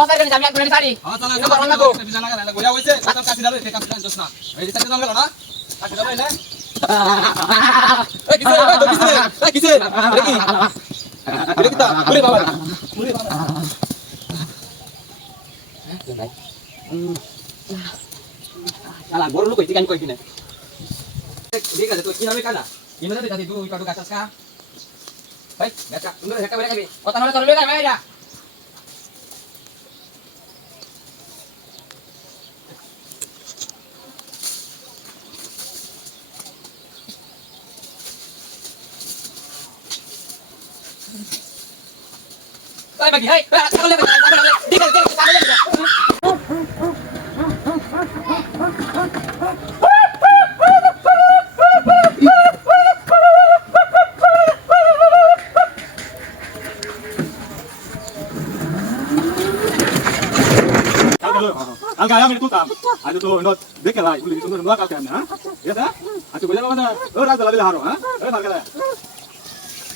দোকান করে আমি একবার ছাড়ি হ্যাঁ চল এটা বড় লাগো বিজা লাগা না গোয়া হইছে কত কাছি দাও এই কাছি জানছস না এই যে কাছি দাও না কাছি দাও না এই কিসে দেখি দেখি তা ওরে বাবা শালা বড় লোক কইতে কান কই কিনা ঠিক আছে তো কি নামে কানা ইমরা দেখাতি তুই কাটু কাছাস কা ভাই বেটা তুমি হেটা বেরে খাবি কথা না তোর লইগা ভাইরা তাই বাকি হাই ছাগল ঠিক আছে ছাগল Alga ya mire tutam. Ado to not deke lai, uli tundur nula kalkan ha. Ya ta? Achu boja mana? Ora dala bila haro ha. Ora kalkan.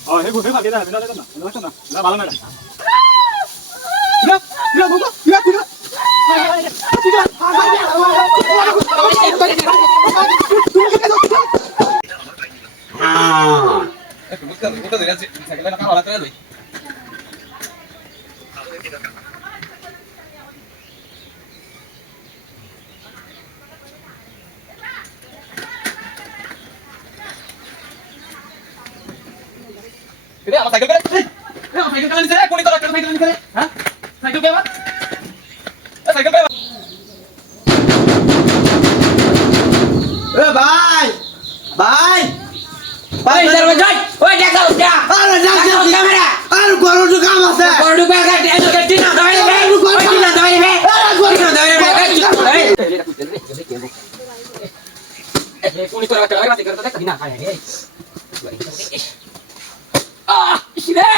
Oh, he kalkan da, bina da na. Na na. Na bala na. Ya, ya buka. Ya buka. Buka dari sini, saya kira nak kalah terus. Ini apa cycle kan? Ini apa cycle kan di sana? Kuni tolak cycle di sana? Hah? Cycle ke apa? Cycle ke apa? ভাই ভাই ভাই দরজা জয় ওই দেখা উঠা আরে যাও camera আর গরুর কাম আছে বড় ডুবে গাড়ি এসো গাড়ি না দাঁড়াই বে ওই না দাঁড়াই বে কোনি তোরা চলে বাতি করতে দেখ না খায় এই শিরে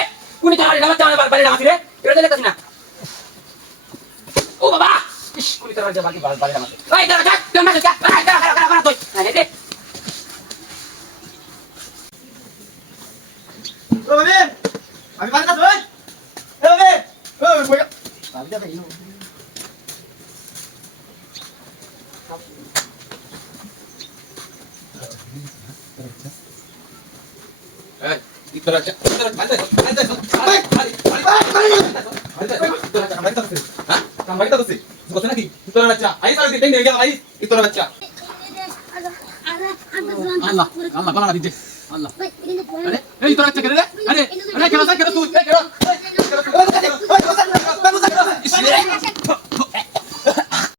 কোনি তোরা ডাবা চাওয়া বাড়ি ডাবা রে এটা দেখছিস না ও বাবা কোনি তোরা ডাবা বাড়ি ডাবা এই দরজা তুই মাছ কা করা তুই আরে দে রবি আমি বাড়ি যাই রবি ওই বই বাড়ি যাবে ইনো Eh, itara aja. Antai. Hah? Kamu itu sih. Sebetulnya di itara aja. Ayo taruh di tenda ya, ayo. Itara aja. Allah, Allah, kalau nggak dijek. Allah. Eh, itara aja kira deh. Ada, kira saya kira tuh, kira. Kira.